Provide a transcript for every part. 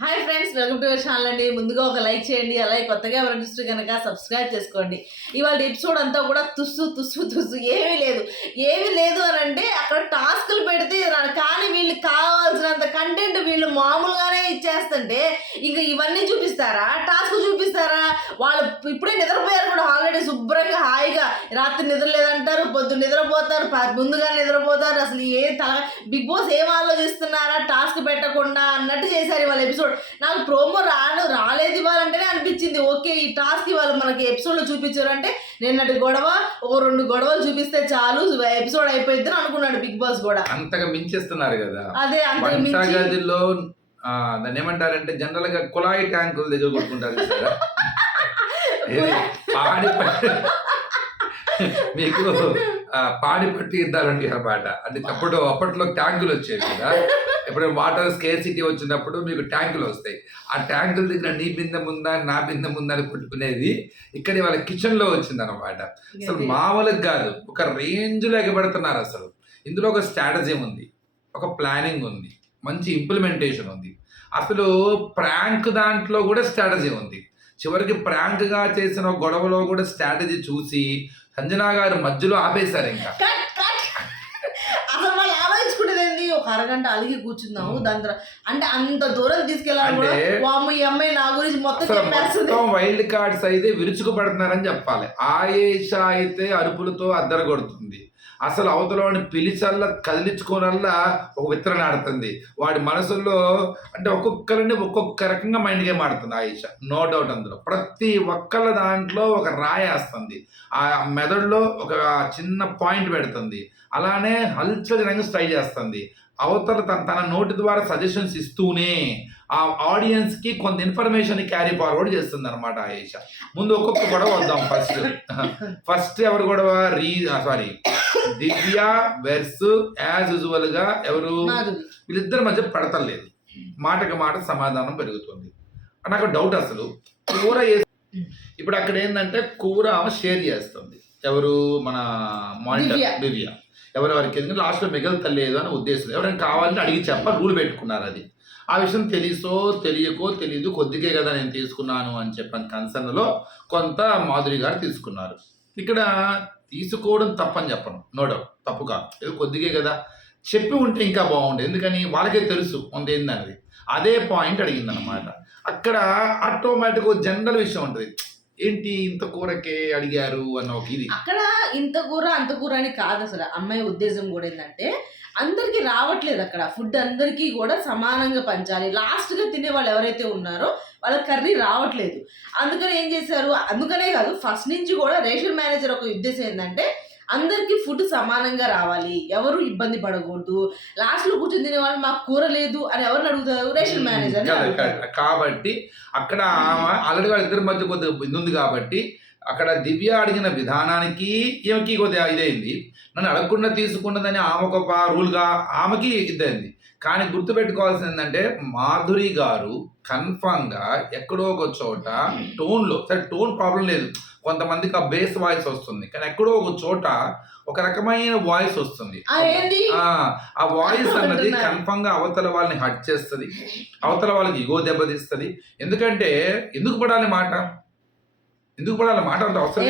Hi friends welcome to channel అండి. ముందుగా ఒక లైక్ చేయండి అలాగే కొత్తగా ఎవరైనా చూస్తే కనుక సబ్స్క్రైబ్ చేసుకోండి. ఇవాళ ఎపిసోడ్ అంతా కూడా తుస్సు తుస్సు తుస్సు. ఏమీ లేదు. ఏమీ లేదు అని అంటే అక్కడ టాస్కులు పెడితే కానీ వీళ్ళు కావాల్సినంత కంటెంట్ వీళ్ళు మామూలుగానే ఇచ్చేస్తుంటే ఇంకా ఇవన్నీ చూపిస్తారా? టాస్క్ చూపిస్తారా? వాళ్ళు ఇప్పుడే నిద్రపోయారు కూడా. ఆల్రెడీ శుభ్రంగా హాయిగా రాత్రి నిద్ర లేదంటారు పొద్దు నిద్రపోతారు ముందుగా నిద్రపోతారు. అసలు ఏ తల బిగ్ బాస్ ఏం ఆలోచిస్తున్నారా? టాస్క్ పెట్టకుండా అన్నట్టు చేశారు ఇవాళ ఎపిసోడ్ నాకు ప్రోమో రాను రాలేదు ఇవ్వాలంటేనే అనిపించింది. ఓకే ఈ టాస్క్ ఇవాళ మనకి ఎపిసోడ్లో చూపించారు అంటే నిన్నటి గొడవ ఓ రెండు గొడవలు చూపిస్తే చాలు ఎపిసోడ్ అయిపోయింది అనుకున్నాడు బిగ్ బాస్ కూడా. అంతగా మించేస్తున్నారు కదా. అదే అంత వంట మించి గదిలో ఆ, దాన్ని ఏమంటారంటే జనరల్గా కుళాయి ట్యాంకుల దగ్గర కొట్టుకుంటారు? పాడి మీకు పాడి పట్టి ఇద్దారండి అన్నమాట అంటే అప్పుడు అప్పట్లో ట్యాంకులు వచ్చేవి కదా. ఇప్పుడు వాటర్ స్కేర్సిటీ వచ్చినప్పుడు మీకు ట్యాంకులు వస్తాయి. ఆ ట్యాంకుల దగ్గర నీ బిందె ముందా నా బిందె ముందా అని కొట్టుకునేది ఇక్కడ వాళ్ళ కిచెన్లో వచ్చింది అనమాట అసలు మామూలుగా కాదు. ఒక రేంజ్లో ఎగబడుతున్నారు అసలు. ఇందులో ఒక స్ట్రాటజీ ఉంది. ఒక ప్లానింగ్ ఉంది. మంచి ఇంప్లిమెంటేషన్ ఉంది. అసలు ప్రాంక్ దాంట్లో కూడా స్ట్రాటజీ ఉంది. చివరికి ప్రాంక్గా చేసిన గొడవలో కూడా స్ట్రాటజీ చూసి సంజనా గారు మధ్యలో ఆపేశారు ఇంకా. అసలు వాళ్ళు ఆలోచించుకునేది ఏంది ఒక అరగంట అలిగి కూర్చుందాము దాని తర్వాత అంటే అంత దూరం తీసుకెళ్ళాలి కూడా వాము ఈ అమ్మాయి నా గురించి మొత్తం చెప్పేస్తుంది. వైల్డ్ కార్డ్స్ అయితే విరుచుకుపడుతున్నారని చెప్పాలి. ఆయేషా అయితే అరుపులతో అద్దరు కొడుతుంది అసలు అవతలని పిలిచల్లా కదిలించుకోనల్లా ఒక విత్తనం ఆడుతుంది. వాడి మనసులో అంటే ఒక్కొక్కరిని ఒక్కొక్క రకంగా మైండ్ గేమ్ ఆడుతుంది ఆయుష. నో డౌట్ అందులో. ప్రతి ఒక్కళ్ళ దాంట్లో ఒక రాయేస్తుంది ఆ మెదడులో ఒక చిన్న పాయింట్ పెడుతుంది. అలానే హల్చల్ రంగు స్ట్రై చేస్తుంది. అవతల తన తన నోటి ద్వారా సజెషన్స్ ఇస్తూనే ఆ ఆడియన్స్కి కొంత ఇన్ఫర్మేషన్ క్యారీ ఫార్వర్డ్ చేస్తుంది అనమాట ఆయేష. ముందు ఒక్కొక్క గొడవ వద్దాం ఫస్ట్ ఫస్ట్ ఎవరు గొడవ? రీ సారీ దివ్య వెర్స్ యాజ్ యూజువల్గా ఎవరు? వీళ్ళిద్దరి మధ్య పడతలేదు మాటకి మాట సమాధానం పెరుగుతుంది. నాకు డౌట్ అసలు. కూర ఇప్పుడు అక్కడ ఏంటంటే కూర ఆమె షేర్ చేస్తుంది. ఎవరు? మన మానిటర్ దివ్య. ఎవరెవరికి ఎందుకంటే లాస్ట్లో మిగలతలేదు అని ఉద్దేశం. ఎవరైనా కావాలంటే అడిగి చెప్ప రూల్ పెట్టుకున్నారు అది. ఆ విషయం తెలుసో తెలియకో తెలియదు కొద్దిగే కదా నేను తీసుకున్నాను అని చెప్పిన కన్సర్న్లో కొంత మాధురి గారు తీసుకున్నారు. ఇక్కడ తీసుకోవడం తప్పని చెప్పను నో డౌట్ తప్పు కాదు. ఏదో కొద్దిగే కదా. చెప్పి ఉంటే ఇంకా బాగుండేది ఎందుకని వాళ్ళకే తెలుసు కొంత ఏందనేది అదే పాయింట్ అడిగిందనమాట అక్కడ ఆటోమేటిక్ జనరల్ విషయం ఉంటుంది. ఏంటి ఇంత కూరకే అడిగారు అన్న ఒక ఇది? అక్కడ ఇంత కూర అంత కూర అని కాదు అసలు. అమ్మాయి ఉద్దేశం కూడా ఏంటంటే అందరికీ రావట్లేదు అక్కడ. ఫుడ్ అందరికీ కూడా సమానంగా పంచాలి. లాస్ట్గా తినే వాళ్ళు ఎవరైతే ఉన్నారో వాళ్ళ కర్రీ రావట్లేదు. అందుకని ఏం చేశారు? అందుకనే కాదు ఫస్ట్ నుంచి కూడా రేషన్ మేనేజర్ ఒక ఉద్దేశం ఏంటంటే అందరికీ ఫుడ్ సమానంగా రావాలి. ఎవరు ఇబ్బంది పడకూడదు. లాస్ట్లో కూర్చొని తినే వాళ్ళు మాకు కూర లేదు అని ఎవరిని అడుగుతారు? Ration manager. కాబట్టి అక్కడ ఆమె ఆల్రెడీ వాళ్ళ ఇద్దరి మధ్య కొద్దిగా ఇది ఉంది కాబట్టి అక్కడ దివ్య అడిగిన విధానానికి ఈమెకి కొద్దిగా ఇదైంది. నన్ను అడగకుండా తీసుకున్నదని ఆమె ఒక రూల్గా ఆమెకి ఇదైంది. కానీ గుర్తుపెట్టుకోవాల్సింది ఏంటంటే మాధురి గారు కన్ఫామ్గా ఎక్కడో ఒక చోట టోన్లో సరే టోన్ ప్రాబ్లం లేదు. కొంతమందికి ఆ బేస్ వాయిస్ వస్తుంది. కానీ ఎక్కడో ఒక చోట ఒక రకమైన వాయిస్ వస్తుంది. ఆ వాయిస్ అన్నది అంటున్నారు. కన్ఫర్మ్గా అవతల వాళ్ళని హట్ చేస్తుంది. అవతల వాళ్ళకి ఇగో దెబ్బతీస్తుంది. ఎందుకంటే ఎందుకు పడాలి మాట? ఎందుకు పడాలి? మాట అంత అవసరం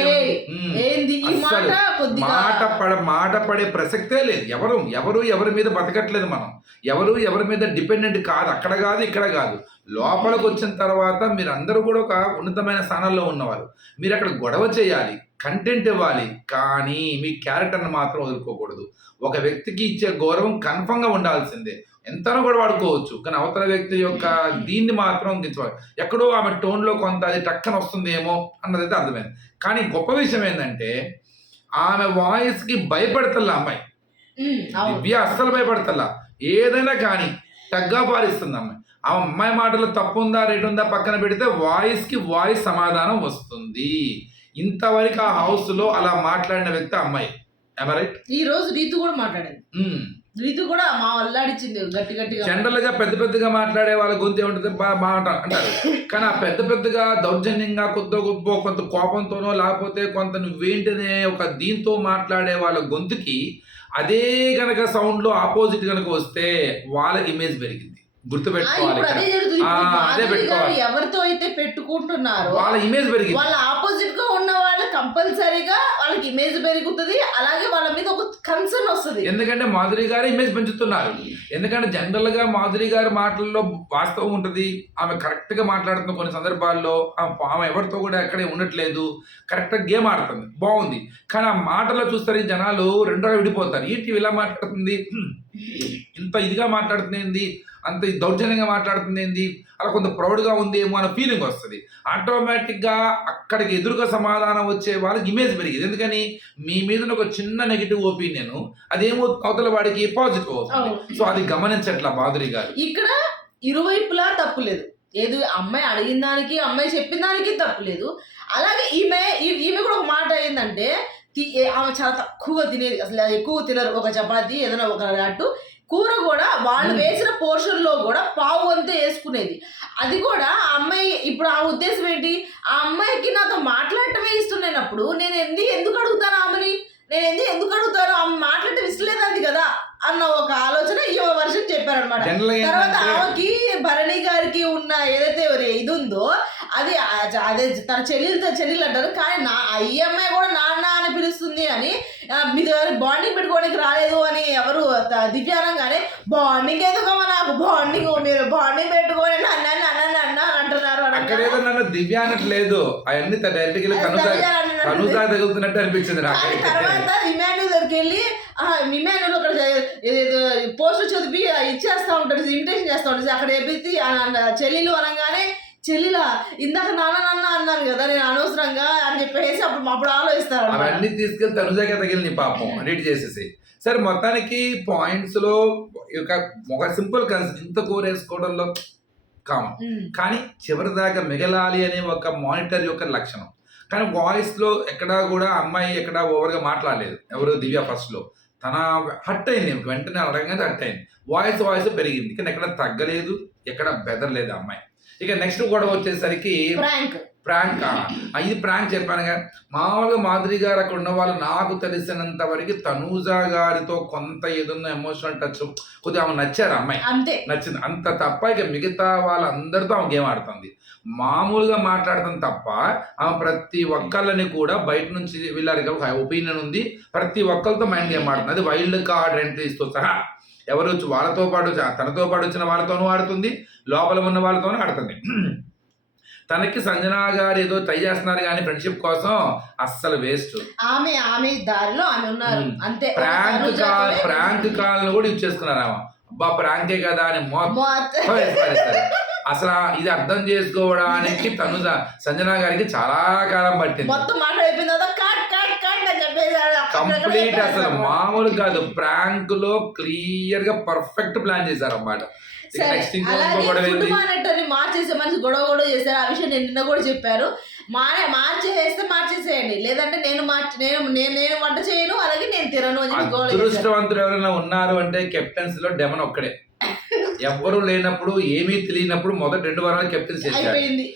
మాట పడ మాట పడే ప్రసక్తే లేదు. ఎవరు ఎవరు ఎవరి మీద బతకట్లేదు మనం. ఎవరు ఎవరి మీద డిపెండెంట్ కాదు. అక్కడ కాదు ఇక్కడ కాదు. లోపలికి వచ్చిన తర్వాత మీరు అందరూ కూడా ఒక ఉన్నతమైన స్థానాల్లో ఉన్నవారు. మీరు అక్కడ గొడవ చేయాలి. కంటెంట్ ఇవ్వాలి. కానీ మీ క్యారెక్టర్ని మాత్రం వదులుకోకూడదు. ఒక వ్యక్తికి ఇచ్చే గౌరవం కన్ఫర్మ్గా ఉండాల్సిందే. ఎంతనో కూడా వాడుకోవచ్చు. కానీ అవతల వ్యక్తి యొక్క దీన్ని మాత్రం గించవాలి ఎక్కడో ఆమె టోన్లో కొంత అది టక్కన వస్తుందేమో అన్నదైతే అర్థమైంది. కానీ గొప్ప విషయం ఏంటంటే ఆమె వాయిస్కి భయపడతల్లా అమ్మాయి. దివ్య అస్సలు భయపడతల్లా. ఏదైనా కానీ తగ్గా పాలిస్తుంది అమ్మాయి. ఆ అమ్మాయి మాటలో తప్పు ఉందా రేటు ఉందా పక్కన పెడితే వాయిస్కి వాయిస్ సమాధానం వస్తుంది. ఇంతవరకు ఆ హౌస్లో అలా మాట్లాడిన వ్యక్తి అమ్మాయి. రైట్ ఈ రోజు రీతు కూడా మాట్లాడింది. రీతు కూడా మా వల్లాడిచ్చింది గట్టి గట్టిగా. జనరల్గా పెద్ద పెద్దగా మాట్లాడే వాళ్ళ గొంతు ఏముంటుంది? బా- మాట అంటారు. కానీ ఆ పెద్ద పెద్దగా దౌర్జన్యంగా కొద్ద గొప్ప కొంత కోపంతోనో లేకపోతే కొంత నువ్వేంటనే ఒక దీంతో మాట్లాడే వాళ్ళ గొంతుకి అదే గనక సౌండ్లో ఆపోజిట్ గనక వస్తే వాళ్ళ ఇమేజ్ పెరిగింది. గుర్తుపెట్టుకోవాలి అదే పెట్టుకోవాలి. ఎవరితో అయితే పెట్టుకుంటున్నారో వాళ్ళ ఇమేజ్ పెరిగింది. వాళ్ళ ఆపోజిట్గా ఉన్న వాళ్ళు కంపల్సరీగా వాళ్ళకి ఇమేజ్ పెరుగుతుంది. అలాగే వాళ్ళ మీద ఒక కన్సర్న్ వస్తుంది. ఎందుకంటే మాధురి గారు ఇమేజ్ పెంచుతున్నారు. ఎందుకంటే జనరల్గా మాధురి గారి మాటల్లో వాస్తవం ఉంటుంది. ఆమె కరెక్ట్గా మాట్లాడుతున్న కొన్ని సందర్భాల్లో ఆమె ఎవరితో కూడా ఎక్కడే ఉండట్లేదు. కరెక్ట్గా గేమ్ ఆడుతుంది. బాగుంది. కానీ ఆ మాటల్లో చూస్తారు జనాలు రెండోగా విడిపోతారు. ఈటీవీ ఇలా మాట్లాడుతుంది? ఇంత ఇదిగా మాట్లాడుతుంది ఏంది? అంత దౌర్జన్యంగా మాట్లాడుతుంది ఏంది? అలా కొంత ప్రౌడ్గా ఉంది ఏమో అన్న ఫీలింగ్ వస్తుంది. ఆటోమేటిక్గా అక్కడికి ఎదురుగా సమాధానం వచ్చే వాళ్ళకి ఇమేజ్ పెరిగింది. ఎందుకని? మీ మీద ఒక చిన్న నెగిటివ్ ఒపీనియన్ అదేమో అవతల వాడికి పాజిటివ్ అవుతుంది. సో అది గమనించట్ల మాధురి గారు. ఇక్కడ ఇరువైపులా తప్పు లేదు. ఏది అమ్మాయి అడిగిన దానికి అమ్మాయి చెప్పిన దానికి తప్పు లేదు. అలాగే ఈమె ఈమె కూడా ఒక మాట ఏంటంటే ఆమె చాలా తక్కువగా తినేది. అసలు ఎక్కువ తినరు. ఒక చపాతి ఏదైనా ఒక అట్టు కూర కూడా వాళ్ళు. వేసిన పోర్షన్లో కూడా పావు అంతే వేసుకునేది. అది కూడా ఆ అమ్మాయి ఇప్పుడు ఆ ఉద్దేశం ఏంటి? ఆ అమ్మాయికి నాతో మాట్లాడటమే ఇష్టం లేనప్పుడు నేను ఎందుకు ఎందుకు అడుగుతాను ఆమెని? నేను ఎందుకు ఎందుకు అడుగుతాను ఆమె మాట్లాడటం ఇష్టం లేదంది కదా అన్న ఒక ఆలోచన ఈ వర్షం చెప్పారనమాట జనరల్ తర్వాత ఆమెకి భరణి గారికి ఉన్న ఏదైతే ఇది ఉందో అది అదే తన చెల్లెలతో చెల్లెలు అంటారు కానీ నా ఈ అమ్మాయి కూడా నాన్న అని పిలుస్తుంది అని మీరు బాండింగ్ పెట్టుకోవడానికి రాలేదు అని ఎవరు త- దివ్య అనగానే బాండింగ్ ఎందుకమ్మా నాకు? బాండింగ్ మీరు బాండింగ్ పెట్టుకొని నన్ను నన్ను నన్ను అని అంటున్నారు అక్కడ ఏదో నన్ను దివ్య అనట్లేదు అవన్నీ తనుజా తనుజా తగులుతున్నట్టు అనిపించింది నాకు. తర్వాత ఇమాన్యుల్ దగ్గరికి వెళ్ళి ఇమాన్యుల్ అక్కడ ఏదో పోస్టర్ చదివి ఇచ్చేస్తా ఉంటాడు ఇన్విటేషన్ చేస్తా ఉంటాడు. అక్కడ ఎప్పి చెల్లెలు అనగానే చెల్లిలా ఇందాక నాన్న నాన్న అన్నాను కదా నేను అనవసరంగా అని చెప్పేసి అప్పుడు అప్పుడు ఆలోచిస్తారు అవన్నీ తీసుకెళ్ళి తనుజాకి తగిలిన పాపం ఎడిట్ చేసేసి. సరే మొత్తానికి పాయింట్స్లో ఒక ఒక సింపుల్ కన్సెప్ట్ ఇంత కూర వేసుకోవడంలో కామన్. కానీ చివరి దాకా మిగలాలి అనే ఒక మానిటర్ యొక్క లక్షణం. కానీ వాయిస్లో ఎక్కడా కూడా అమ్మాయి ఎక్కడా ఓవర్గా మాట్లాడలేదు. ఎవరు దివ్య ఫస్ట్లో. తన హట్ అయింది వెంటనే అడగగానే హట్ అయింది. వాయిస్ వాయిస్ పెరిగింది. కానీ ఎక్కడ తగ్గలేదు ఎక్కడ బెదరలేదు అమ్మాయి. ఇక నెక్స్ట్ గొడవ వచ్చేసరికి ప్రాంక్ ఇది ప్రాంక్ చెప్పానుగా. మామూలుగా మాధురి గారు అక్కడ ఉన్న వాళ్ళు నాకు తెలిసినంత వరకు తనూజా గారితో కొంత ఏదన్నా ఎమోషనల్ టచ్ కొద్దిగా ఆమె నచ్చారు అమ్మాయి. అంతే. నచ్చింది. అంత తప్ప ఇక మిగతా వాళ్ళందరితో ఆమె గేమ్ ఆడుతుంది. మామూలుగా మాట్లాడుతుంది తప్ప ఆమె ప్రతి ఒక్కళ్ళని కూడా బయట నుంచి వీళ్ళకి ఒక ఒపీనియన్ ఉంది. ప్రతి ఒక్కరితో మైండ్ గేమ్ ఆడుతుంది. అది వైల్డ్ కార్డ్ ఎంట్రీస్తో సహా. ఎవరు వాళ్ళతో పాటు తనతో పాటు వచ్చిన వాళ్ళతోనూ ఆడుతుంది లోపల ఉన్న వాళ్ళతోనూ ఆడుతుంది. తనకి సంజనా గారు ఏదో ట్రై చేస్తున్నారు కానీ ఫ్రెండ్షిప్ కోసం అస్సలు వేస్ట్. ఆమె ఆమె దారిలో ఆమె ఉన్నారు. అంతే. ప్రాంక్ కాల్ ప్రాంక్ కాల్ని కూడా యూజ్ చేసుకున్నారు ఆమె. అబ్బా ప్రాంకే కదా అని. అసలు ఇది అర్థం చేసుకోవడానికి తను సంజన గారికి చాలా కాలం పట్టింది. మొత్తం మాట్లాడిపోయిన కంప్లీట్ అసలు మామూలు కాదు. ప్రాంక్లో క్లియర్గా పర్ఫెక్ట్ ప్లాన్ చేశారు అన్నమాట సరే నెక్స్ట్ ఇంకో అలాగే గొడవ ఫుడ్ ఏంది? మానేటర్ని మార్చేసే మనిషి గొడవ గొడవ చేశారు. ఆ విషయం నేను నిన్న కూడా చెప్పారు మానే మార్చేస్తే మార్చేసేయండి. లేదంటే నేను మార్చి నేను నేను నేను వంట చేయను అలాగే నేను తినను అదృష్టవంతులు ఎవరైనా ఉన్నారు అంటే కెప్టెన్స్లో డెమన్ ఒక్కడే. ఎవ్వరు లేనప్పుడు ఏమీ తెలియనప్పుడు మొదటి రెండు వారాలు కెప్టెన్స్ చేశారు. అయిపోయింది.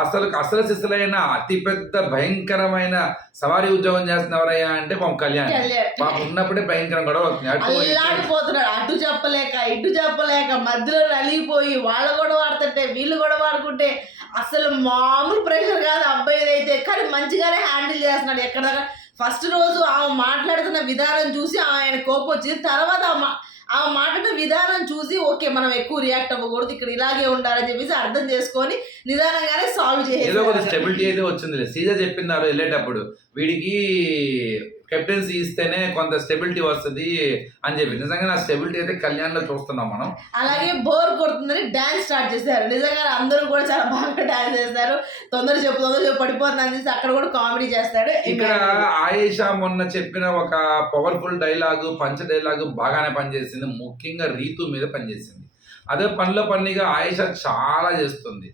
అసలు అసలు సిసలైన అతి పెద్ద భయంకరమైన సవారీ ఉద్యోగం చేస్తున్న ఎవరయ్యా అంటే పాపం కళ్యాణ్. పాపం ఉన్నప్పుడే భయంకరం గొడవ ఇటు. అల్లాడిపోతున్నాడు. అటు చెప్పలేక ఇటు చెప్పలేక మధ్యలో నలిగిపోయి వాళ్ళ గొడవ ఆడుతుంటే వీళ్ళు గొడవ ఆడుకుంటే అసలు మామూలు ప్రెషర్ కాదు అబ్బాయి అయితే కానీ మంచిగానే హ్యాండిల్ చేస్తున్నాడు ఎక్కడ ఫస్ట్ రోజు ఆమె మాట్లాడుతున్న విధానం చూసి ఆయన కోపం వచ్చింది. తర్వాత ఆ మా- ఆమె మాట్లాడిన విధానం చూసి ఓకే మనం ఎక్కువ రియాక్ట్ అవ్వకూడదు ఇక్కడ ఇలాగే ఉండాలని చెప్పేసి అర్థం చేసుకొని నిదానంగానే సాల్వ్ ఏదో చేసేది స్టెబిలిటీ అయితే వచ్చింది సీజ చెప్పినారు వెళ్ళేటప్పుడు వీడికి కెప్టెన్సీ ఇస్తేనే కొంత స్టెబిలిటీ వస్తుంది అని చెప్పి. నిజంగా నా స్టెబిలిటీ అయితే కళ్యాణ్లో చూస్తున్నాం మనం. అలాగే బోర్ కొడుతుందని డాన్స్ స్టార్ట్ చేశారు. నిజంగా అందరూ కూడా చాలా బాగా డాన్స్ చేస్తారు. తొందర చెప్పు తొందర చెప్పు పడిపోతుంది అని అక్కడ కూడా కామెడీ చేస్తాడు ఇక్కడ ఆయేషా మొన్న చెప్పిన ఒక పవర్ఫుల్ డైలాగు పంచ డైలాగు బాగానే పనిచేసింది. ముఖ్యంగా రీతు మీద పనిచేసింది. అదే పనిలో పనిగా ఆయేషా చాలా చేస్తుంది.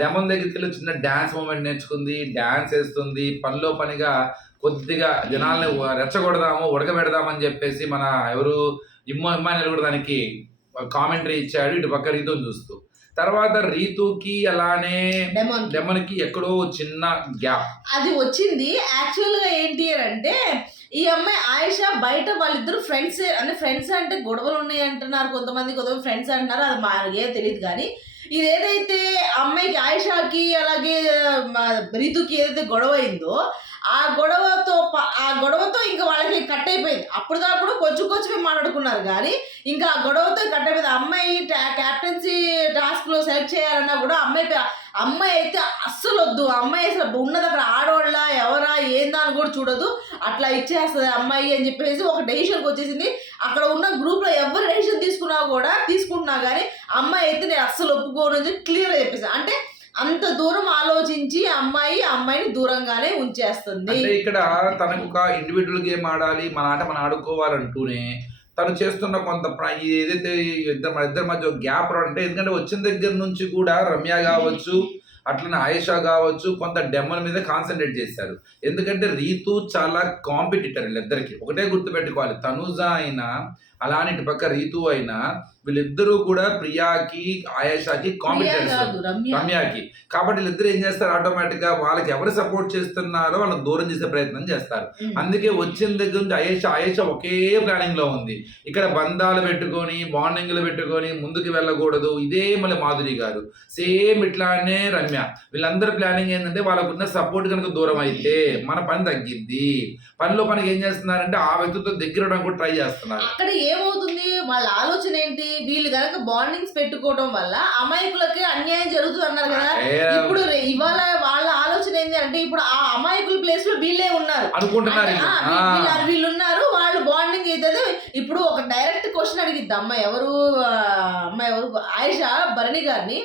డెమన్ దగ్గరికి వెళ్ళి చిన్న డ్యాన్స్ మూమెంట్ నేర్చుకుంది డ్యాన్స్ వేస్తుంది. పనిలో పనిగా కొద్దిగా జనాల్ని రెచ్చగొడదాము ఉడకబెడదామని చెప్పేసి మన ఎవరు ఇమ్మో ఇమ్మాయిలు కూడా దానికి కామెంటరీ ఇచ్చాడు ఇటు పక్క రీతుని చూస్తూ. తర్వాత రీతుకి అలానే డెమోన్ లెమన్కి ఎక్కడో చిన్న గ్యాప్. అది వచ్చింది. యాక్చువల్గా ఏంటి అని అంటే ఈ అమ్మాయి ఆయిషా బయట వాళ్ళిద్దరు ఫ్రెండ్స్ అంటే ఫ్రెండ్స్ అంటే గొడవలు ఉన్నాయి అంటున్నారు కొంతమంది కొంతమంది ఫ్రెండ్స్ అంటున్నారు. అది మా ఏం తెలియదు కానీ ఇది ఏదైతే అమ్మాయికి ఆయిషాకి అలాగే రీతుకి ఏదైతే గొడవ అయిందో ఆ గొడవతో ప- ఆ గొడవతో ఇంకా వాళ్ళకి కట్ అయిపోయింది. అప్పుడు దాకా కూడా కొంచెం కొంచెమే మాట్లాడుకున్నారు కానీ ఇంకా ఆ గొడవతో కట్ అయిపోయింది. అమ్మాయి క్యాప్టెన్సీ టాస్క్లో సెలెక్ట్ చేయాలన్నా కూడా అమ్మాయి అమ్మాయి అయితే అస్సలు వద్దు అమ్మాయి అసలు ఉన్నది అక్కడ ఆడవాళ్ళ ఎవరా ఏందా అని కూడా చూడదు. అట్లా ఇచ్చేస్తుంది అమ్మాయి అని చెప్పేసి ఒక డెసిషన్కి వచ్చేసింది. అక్కడ ఉన్న గ్రూప్లో ఎవరు డెసిషన్ తీసుకున్నా కూడా తీసుకుంటున్నా కానీ అమ్మాయి అయితే నేను అస్సలు ఒప్పుకోను అని క్లియర్గా చెప్పేసి అంటే అంత దూరం ఆలోచించి అమ్మాయి అమ్మాయిని దూరంగానే ఉంచేస్తుంది. అంటే ఇక్కడ తనకు ఒక ఇండివిజువల్ గేమ్ ఆడాలి మన ఆట మనం ఆడుకోవాలంటూనే తను చేస్తున్న కొంత ప్ర- ఏదైతే ఇద్దరు మన ఇద్దరి మధ్య గ్యాప్ అంటే ఎందుకంటే వచ్చిన దగ్గర నుంచి కూడా రమ్య కావచ్చు అట్లనే ఆయేషా కావచ్చు కొంత డెమ్మల మీద కాన్సన్ట్రేట్ చేశారు. ఎందుకంటే రీతు చాలా కాంపిటీటర్ వీళ్ళిద్దరికి. ఒకటే గుర్తుపెట్టుకోవాలి తనుజ అయినా అలానే పక్క రీతు అయినా వీళ్ళిద్దరూ కూడా ప్రియాకి ఆయేషాకి రమ్య. రమ్యకి. కాబట్టి వీళ్ళిద్దరు ఏం చేస్తారు? ఆటోమేటిక్గా వాళ్ళకి ఎవరు సపోర్ట్ చేస్తున్నారో వాళ్ళని దూరం చేసే ప్రయత్నం చేస్తారు. అందుకే వచ్చిన దగ్గర నుంచి అయేష అయేష ఒకే ప్లానింగ్లో ఉంది. ఇక్కడ బంధాలు పెట్టుకొని బాండింగ్లు పెట్టుకొని ముందుకు వెళ్ళకూడదు. ఇదే మళ్ళీ మాధురి గారు. సేమ్ ఇట్లానే రమ్య. వీళ్ళందరి ప్లానింగ్ ఏంటంటే వాళ్ళకున్న సపోర్ట్ కనుక దూరం అయితే మన పని తగ్గిద్ది. పనిలో పనికి ఏం చేస్తున్నారంటే ఆ వ్యక్తితో దగ్గర కూడా ట్రై చేస్తున్నారు. అక్కడ ఏమవుతుంది? వాళ్ళ ఆలోచన ఏంటి? వీళ్ళు కనుక బాండింగ్స్ పెట్టుకోవడం వల్ల అమాయకులకి అన్యాయం జరుగుతుంది అన్నారు కదా. ఇప్పుడు ఇవాళ వాళ్ళ ఆలోచన ఏంటి అంటే ఇప్పుడు ఆ అమాయకుల ప్లేస్లో వీళ్ళే ఉన్నారు. అనుకుంటున్నారు వీళ్ళు. ఉన్నారు వాళ్ళు బాండింగ్ అవుతుంది ఇప్పుడు ఒక డైరెక్ట్ క్వశ్చన్ అడిగిద్ది. అమ్మ ఎవరు ఆ, అమ్మ ఎవరు ఆయుష భరణి గారిని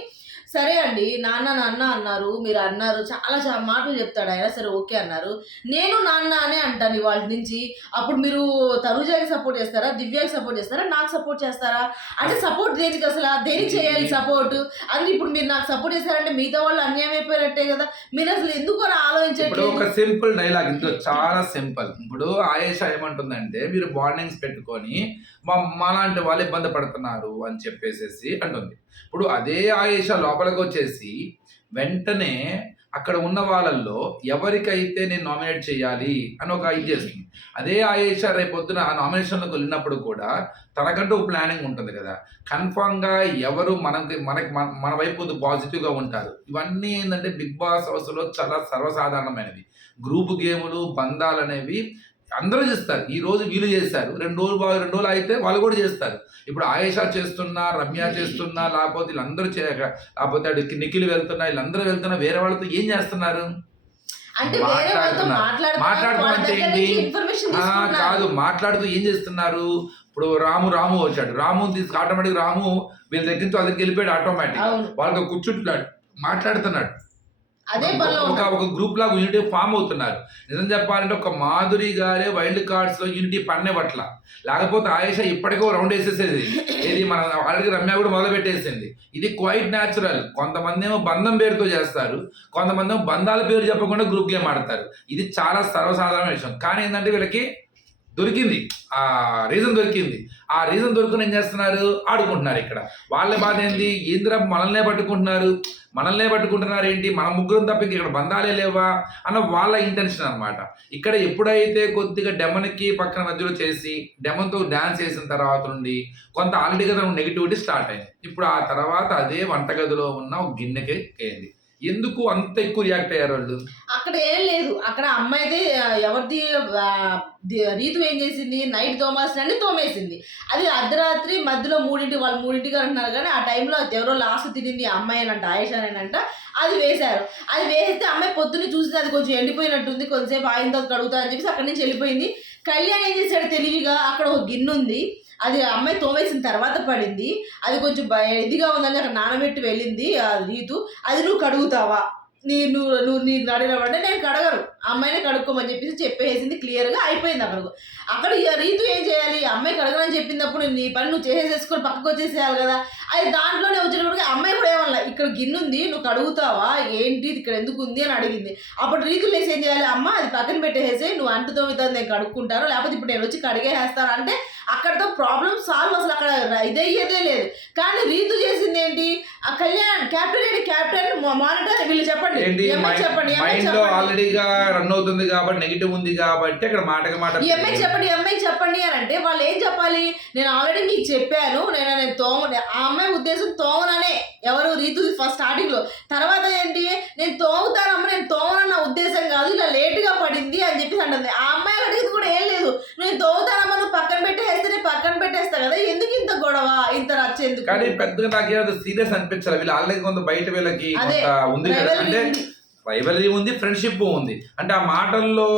సరే అండి నాన్న నాన్న అన్నారు మీరు అన్నారు చాలా చాలా మాటలు చెప్తాడు ఆయన. సరే ఓకే అన్నారు. నేను నాన్న అనే అంటాను ఇవాళ నుంచి. అప్పుడు మీరు తనుజాకి సపోర్ట్ చేస్తారా దివ్యాకి సపోర్ట్ చేస్తారా నాకు సపోర్ట్ చేస్తారా? అంటే సపోర్ట్ దేనికి అసలు? దేనికి చేయాలి సపోర్ట్ అది ఇప్పుడు మీరు నాకు సపోర్ట్ చేస్తారంటే మిగతా వాళ్ళు అన్యాయం అయిపోయినట్టే కదా. మీరు అసలు ఎందుకు అని ఆలోచించట్లేదు? ఒక సింపుల్ డైలాగ్ ఇంట్లో చాలా సింపుల్. ఇప్పుడు ఆయేష ఏమంటుందంటే మీరు బాండింగ్స్ పెట్టుకొని మా మాలాంటి వాళ్ళు ఇబ్బంది పడుతున్నారు అని చెప్పేసేసి అంటుంది. ఇప్పుడు అదే ఆయేష లోపలికి వచ్చేసి వెంటనే అక్కడ ఉన్న వాళ్ళల్లో ఎవరికైతే నేను నామినేట్ చేయాలి అని ఒక ఇది చేస్తుంది. అదే ఆయేష రేపొద్దున ఆ నామినేషన్లోకి వెళ్ళినప్పుడు కూడా తనకంటూ ప్లానింగ్ ఉంటుంది కదా. కన్ఫామ్గా ఎవరు మనకి మనకి మన మన వైపు పాజిటివ్గా ఉంటారు. ఇవన్నీ ఏంటంటే బిగ్ బాస్ హౌస్లో చాలా సర్వసాధారణమైనవి. గ్రూప్ గేములు బంధాలు అనేవి అందరూ చేస్తారు. ఈ రోజు వీళ్ళు చేస్తారు రెండు రోజులు బాగా రెండు రోజులు అయితే వాళ్ళు కూడా చేస్తారు. ఇప్పుడు ఆయేషా చేస్తున్నా రమ్య చేస్తున్నా లేకపోతే వీళ్ళందరూ చేయక లేకపోతే నిఖిల్ వెళ్తున్నా వీళ్ళందరూ వెళ్తున్నా వేరే వాళ్ళతో ఏం చేస్తున్నారు? అంటే ఏంటి? ఆ, కాదు. మాట్లాడుతూ ఏం చేస్తున్నారు? ఇప్పుడు రాము రాము వచ్చాడు. రాము తీసుకు ఆటోమేటిక్ రాము వీళ్ళ దగ్గర నుంచి వాళ్ళ దగ్గరికి వెళ్ళిపోయాడు ఆటోమేటిక్ వాళ్ళతో కూర్చుంటున్నాడు. మాట్లాడుతున్నాడు. అదే ఒక. ఒక గ్రూప్ లాగా యూనిటీ ఫామ్ అవుతున్నారు. నిజం చెప్పాలంటే ఒక మాధురి గారే వైల్డ్ కార్డ్స్లో యూనిటీ పన్నే పట్ల లేకపోతే ఆయేష ఇప్పటికో రౌండ్ వేసేసేది. ఇది మన ఆల్రెడీ రమ్య కూడా మొదలు పెట్టేసింది ఇది క్వైట్ న్యాచురల్ కొంతమంది ఏమో బంధం పేరుతో చేస్తారు. కొంతమంది ఏమో బంధాల పేరు చెప్పకుండా గ్రూప్ గేమ్ ఆడతారు. ఇది చాలా సర్వసాధారణ విషయం. కానీ ఏంటంటే వీళ్ళకి దొరికింది. ఆ రీజన్ దొరికింది. ఆ రీజన్ దొరుకుని ఏం చేస్తున్నారు? ఆడుకుంటున్నారు ఇక్కడ. వాళ్ళ బాధ ఏంది? ఏంద్ర మనల్నే పట్టుకుంటున్నారు? మనల్నే పట్టుకుంటున్నారు ఏంటి? మన ముగ్గురం తప్ప ఇక్కడ బంధాలే లేవా? అన్న వాళ్ళ ఇంటెన్షన్ అనమాట ఇక్కడ ఎప్పుడైతే కొద్దిగా డెమన్కి పక్కన మధ్యలో చేసి డెమన్తో డ్యాన్స్ చేసిన తర్వాత నుండి కొంత ఆల్రెడీ కదా నెగిటివిటీ స్టార్ట్ అయింది. ఇప్పుడు ఆ తర్వాత అదే వంటగదిలో ఉన్న ఒక గిన్నెకి అయింది ఎందుకు అంత ఎక్కువ రియాక్ట్ అయ్యారు వాళ్ళు? అక్కడ ఏం లేదు. అక్కడ అమ్మాయిది ఎవరిది రీతు ఏం చేసింది? నైట్ తోమాల్సిన తోమేసింది. అది అర్ధరాత్రి మధ్యలో మూడింటి వాళ్ళు మూడింటికి అంటున్నారు కానీ ఆ టైంలో ఎవరో లాస్ట్ తినింది ఆ అమ్మాయి అంట ఆయేష అంట అది వేశారు. అది వేస్తే అమ్మాయి పొద్దున్న చూస్తే అది కొంచెం ఎండిపోయినట్టుంది కొంచెంసేపు ఆయిన తర్వాత కడుగుతా అని చెప్పేసి అక్కడి నుంచి వెళ్ళిపోయింది. కళ్యాణ్ ఏం చేశాడు తెలివిగా అక్కడ ఒక గిన్నె ఉంది. అది ఆ అమ్మాయి తోమేసిన తర్వాత పడింది. అది కొంచెం ఇదిగా ఉందని అక్కడ నానబెట్టి వెళ్ళింది రీతు. అది నువ్వు కడుగుతావా? నీ నువ్వు నువ్వు నీకు నడినవంటే నేను కడగను అమ్మాయిని కడుక్కోమని చెప్పేసి చెప్పేసింది క్లియర్గా అయిపోయింది అక్కడికి అక్కడ ఇక రీతు ఏం చేయాలి? అమ్మాయి కడగనని చెప్పినప్పుడు నీ పని నువ్వు చేసేసుకొని పక్కకు వచ్చేసేయాలి కదా. అది దాంట్లోనే వచ్చినప్పుడు అమ్మాయి కూడా ఏమన్నా ఇక్కడ గిన్నె ఉంది నువ్వు కడుగుతావా? ఏంటి ఇక్కడ ఎందుకు ఉంది? అని అడిగింది. అప్పుడు రీతు లేసి ఏం చేయాలి? అమ్మ అది పక్కన పెట్టేసేసి నువ్వు అంటు తోమితో నేను కడుక్కుంటాను లేకపోతే ఇప్పుడు నేను వచ్చి కడిగేసేస్తాను. అంటే అక్కడతో ప్రాబ్లం సాల్వ్ అసలు అక్కడ ఇదయ్యేదే లేదు. కానీ రీతు చేసింది ఏంటి? ఆ కళ్యాణ్ క్యాప్టెన్ ఏంటి క్యాప్టెన్ మానిటర్ వీళ్ళు చెప్పండి. చెప్పండి? ఆల్రెడీగా రన్ అవుతుంది కాబట్టి నెగిటివ్ ఉంది కాబట్టి అక్కడ మాటకి మాట అమ్మాయికి చెప్పండి అమ్మాయికి చెప్పండి అని అంటే వాళ్ళు ఏం చెప్పాలి? నేను ఆల్రెడీ మీకు చెప్పాను నేను నేను తోమ ఆ అమ్మాయి ఉద్దేశం తోమననే. ఎవరు? రీతు ఫస్ట్ స్టార్టింగ్లో. తర్వాత ఏంటి? నేను తోముతానమ్మ నేను తోమనన్న ఉద్దేశం కాదు ఇలా లేట్గా పడింది అని చెప్పేసి అంటుంది. ఆ అమ్మాయి అడిగింది కూడా ఏం లేదు. నేను తోముతానమ్మ నువ్వు పక్కన పెట్టేస్తే నేను పక్కన పెట్టేస్తా కదా ఎందుకు ఇంత గొడవ? ఇంత రచ్చ ఎందుకు? కానీ పెద్దగా నాకు ఏదో సీరియస్ అనిపించాలి. వీళ్ళు ఆల్రెడీ కొంత బయట వీళ్ళకి ఉంది అంటే. రైవలరీ ఉంది ఫ్రెండ్షిప్ ఉంది. అంటే ఆ మాటల్లో